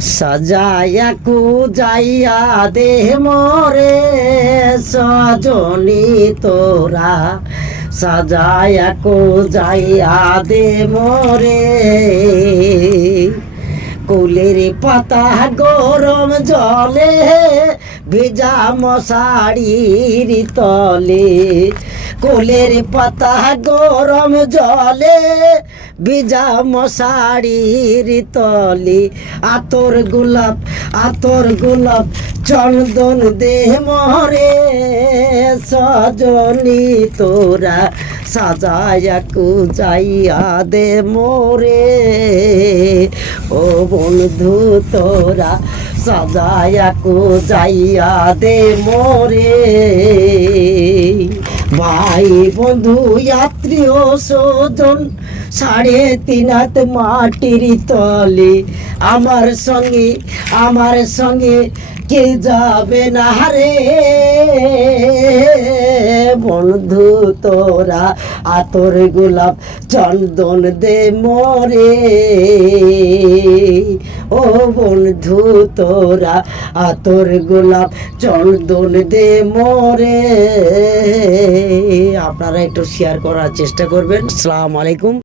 সাজাইয়া যাইয়া দে মোরে সজনী তোরা, সাজাইয়া যাইয়া দে মোরে। কুলের পাতা গরম জলে ভেজা মশারির তলে, কুলের পাতা গরম জলে ভেজা মশারির তলে। আতর গোলাপ চন্দন দে মরে সজনী তোরা, সাজাইয়া যাইয়া দে মোরে। ও বন্ধু তোরা সাজাইয়া যাইয়া দে মোরে। ভাই বন্ধু যাত্রী ও সজন 3.5 হাত মাটির তলে, আমার সঙ্গে কে যাবে না রে। বন্ধু তোরা আতর গোলাপ চন্দন দে মোরে। ও বন্ধু তোরা আতর গোলাপ চন্দন দে মোরে। আপনারা একটু শেয়ার করার চেষ্টা করবেন। আসসালামু আলাইকুম।